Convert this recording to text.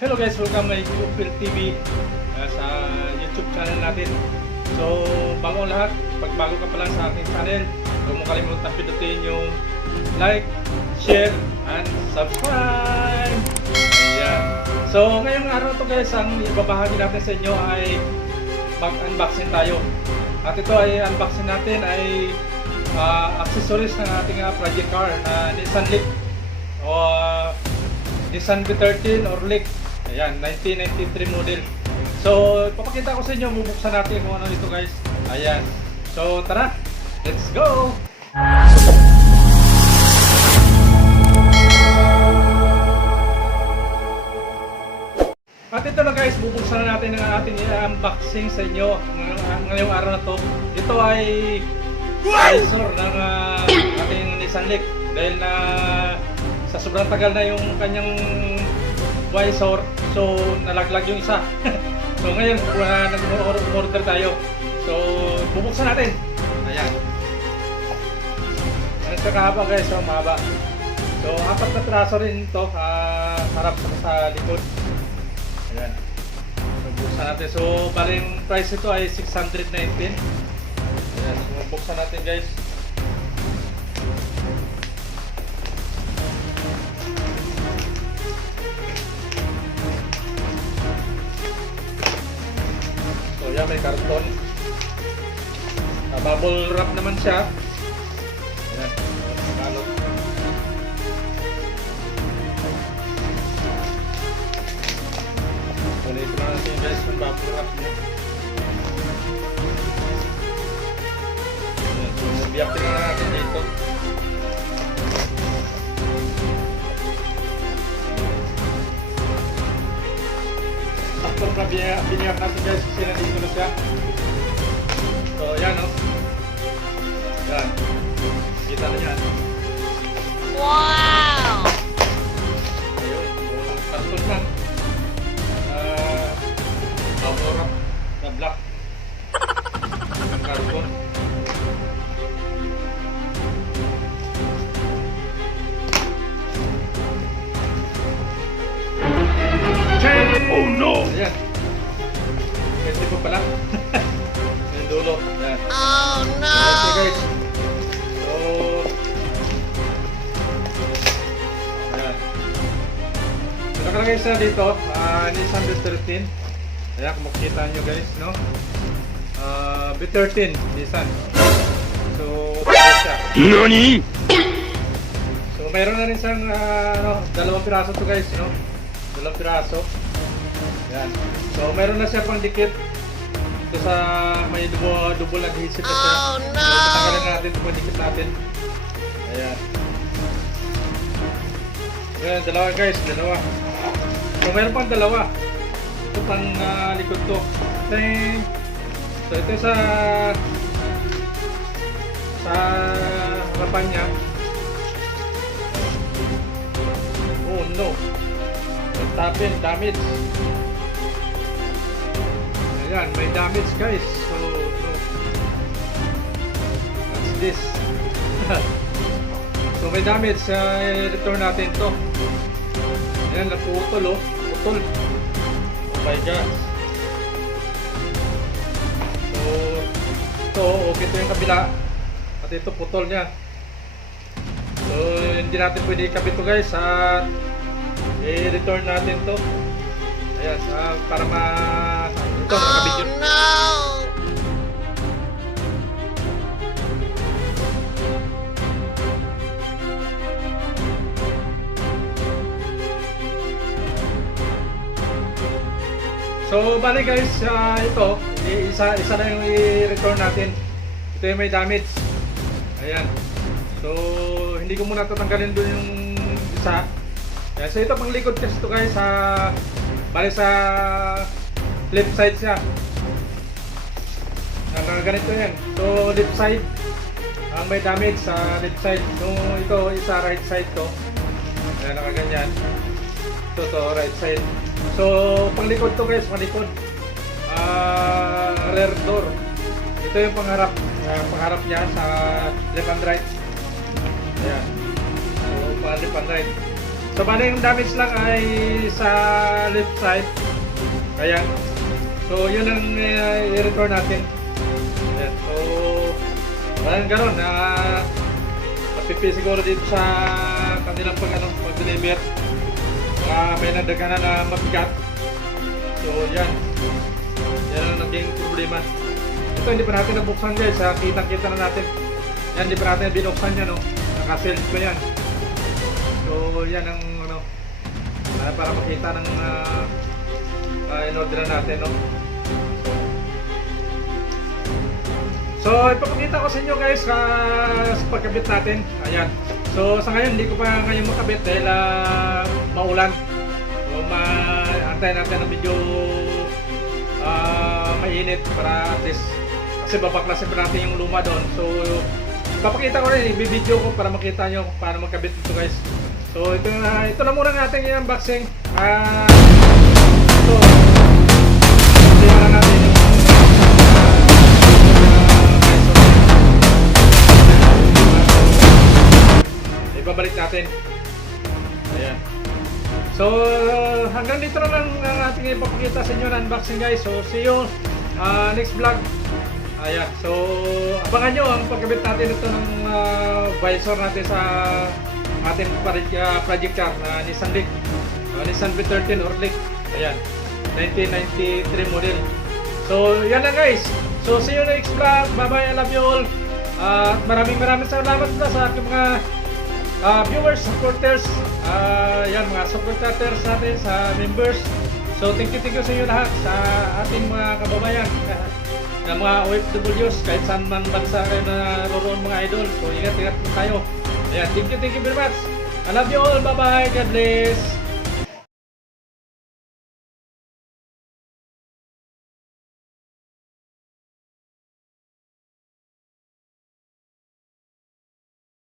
Hello guys, welcome my Upil TV uh, sa YouTube channel natin. So, bago lahat, pag bago ka pa lang sa ating channel, huwag mo kalimutan pindutin yung like, share, and subscribe! Ayan. So, ngayong araw to guys, ang ibabahagi natin sa inyo ay mag-unboxing tayo. At ito ay unboxing natin ay ah, accessories ng ating ah, project car na Nissan Leaf o ah, Nissan B13 or Leaf. Ayan, 1993 model. So, papakita ko sa inyo, bubuksan natin kung ano ito guys. Ayan. So, tara, let's go! At ito na guys, bubuksan na natin ang ating unboxing sa inyo ngayong, ngayong araw na to. Ito ay visor ng ah, ating Nissan Leaf dahil na sa sobrang tagal na yung kanyang visor, so nalaglag yung isa. so ngayon, uh, nag-order tayo. So, bubuksan natin. Ayan. Ano siya kahaba guys, so mahaba. So, apat na traso rin ito, ah, harap sa, sa likod. Ayan. So, buksan natin. So, bali yung price ito ay 619. Ayan. So, buksan natin guys. So, yan may karton. Ah, bubble wrap naman siya. Ayan. Tagalog. Ulit na natin guys yung bubble wrap niya. Ayan, So, biyakin na natin dito. Sakto na biyak, biniyak natin guys kasi nandito na siya. So, yan o. Yan. Kita na yan. Wow! Ayun. So, karton no! Ayan. Pwede pa pala. Yung dulo. Ayan. Oh no! Okay guys. So, ayan. So, nakalagay siya dito, uh, Nissan B13. Ayan, kung makikita nyo guys, no? Uh, B13, Nissan. So, siya. NANI? So, meron na rin siyang ah, ano, dalawang piraso to guys, no? Dalawang piraso. Yan. So, meron na siya pang dikit. Ito sa may double, double adhesive na siya. Oh, no! So, tatanggalin natin ito dikit natin. Ayan. Ayan, dalawa guys, dalawa. So, meron pang dalawa. Ito pang ah, likod to. Ting! So, ito sa sa harapan niya. Oh no. Tapin, damage. Ayan, may damage guys. So. What's this? so, may damage. Uh, return natin to. Ayan, naputol oh. Putol. Oh my God. So, ito, okay ito yung kabila. At ito, putol niya. So, hindi natin pwede ikabit to guys. At i-return natin to. Ayan, sa, para ma... Ito, So, bali guys, ah, ito, isa, isa na yung i-return natin. Ito yung may damage. Ayan. So, hindi ko muna tatanggalin doon yung isa. Ayan, so, ito pang likod kasi ito guys, sa, bali sa left side siya. Naka ganito yan. So, left side, ang may damage sa left side. So, ito, isa right side to. Ayan, nakaganyan. Ito to, right side. So, panglikod to guys, panglikod. Ah, rear door. Ito yung pangharap, ah, pangharap niya sa left and right. Ayan. So, pa left and right. So, bali yung damage lang ay sa left side. Kaya, so yun ang uh, i-return natin. Ayan. So, walang ganun. na mapipi siguro dito sa kanilang pag, ano, pag-deliver. Uh, may nadagana na mabigat. So, yan. Yan ang naging problema. Ito, hindi pa natin nabuksan guys. ha. Kitang-kita na natin. Yan, hindi pa natin binuksan yan. No? Nakaself pa yan. So, yan ang ano, ah, para makita ng uh, uh, in-order natin, no? So, ipapakita ko sa inyo guys sa, sa pagkabit natin. Ayan. So, sa ngayon, hindi ko pa ngayon makabit dahil ah, maulan. So, ma-antay natin na medyo ah, mainit para at least kasi babaklasin pa natin yung luma doon. So, papakita ko rin, i-video ko para makita nyo paano magkabit ito guys. So, ito na, ito na muna natin yung unboxing. Ah, ito. So, hanggang dito na lang ang ating ipapakita sa inyo na unboxing guys. So, see you uh, next vlog. Ayan. So, abangan nyo ang pagkabit natin ito ng uh, visor natin sa ating uh, project car na Nissan Leaf. Uh, Nissan V13 Orlik. Ayan. 1993 model. So, yan lang guys. So, see you next vlog. Bye-bye. I love you all. Uh, maraming maraming salamat na sa aking mga uh, viewers, supporters, uh, yan mga supporters natin sa members. So thank you, thank you sa inyo lahat sa ating mga kababayan, uh, na mga OFWs, kahit saan man bansa kayo na naroon mga idol. So ingat, ingat po tayo. Ayan, thank you, thank you very much. I love you all. Bye-bye. God bless.